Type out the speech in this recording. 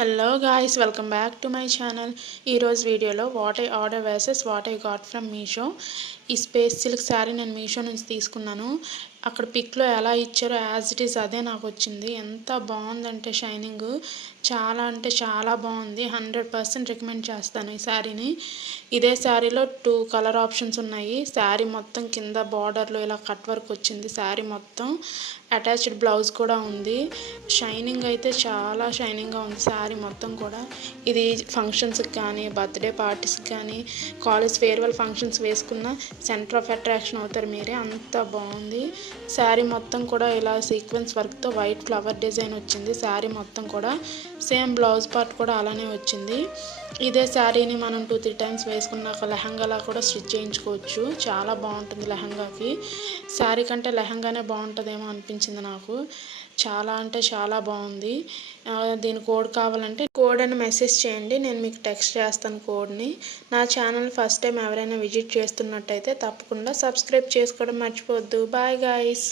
Hello guys, welcome back to my channel. ఈరోజు వీడియోలో what I order versus what I got from Meesho. ఈ space silk sari నేను మీషో నుంచి తీసుకున్నాను. అక్కడ పిక్లో ఎలా ఇచ్చారో యాజ్ ఇట్ ఈస్ అదే నాకు వచ్చింది. ఎంత బాగుందంటే షైనింగ్ చాలా అంటే చాలా బాగుంది. 100% రికమెండ్ చేస్తాను ఈ శారీని. ఇదే శారీలో 2 కలర్ ఆప్షన్స్ ఉన్నాయి. శారీ మొత్తం కింద బార్డర్లో ఇలా కట్ వర్క్ వచ్చింది. శారీ మొత్తం అటాచ్డ్ బ్లౌజ్ కూడా ఉంది. షైనింగ్ అయితే చాలా షైనింగ్గా ఉంది శారీ మొత్తం కూడా. ఇది ఫంక్షన్స్కి కానీ, బర్త్డే పార్టీస్కి కానీ, కాలేజ్ ఫేర్వెల్ ఫంక్షన్స్ వేసుకున్న సెంటర్ ఆఫ్ అట్రాక్షన్ అవుతారు మీరే, అంత బాగుంది. శారీ మొత్తం కూడా ఇలా సీక్వెన్స్ వర్క్తో వైట్ ఫ్లవర్ డిజైన్ వచ్చింది. శారీ మొత్తం కూడా సేమ్ బ్లౌజ్ పార్ట్ కూడా అలానే వచ్చింది. ఇదే శారీని మనం 2-3 టైమ్స్ వేసుకున్నాక లెహంగాలా కూడా స్టిచ్ చేయించుకోవచ్చు. చాలా బాగుంటుంది లెహంగాకి. శారీ కంటే లెహంగానే బాగుంటుందేమో అనిపించింది నాకు. చాలా అంటే చాలా బాగుంది. దీని కోడ్ కావాలంటే కోడ్ అని మెసేజ్ చేయండి, నేను మీకు టెక్స్ట్ చేస్తాను కోడ్ని. నా ఛానల్ ఫస్ట్ టైం ఎవరైనా విజిట్ చేస్తున్నట్టయితే తప్పకుండా సబ్స్క్రైబ్ చేసుకోవడం మర్చిపోవద్దు. Bye guys.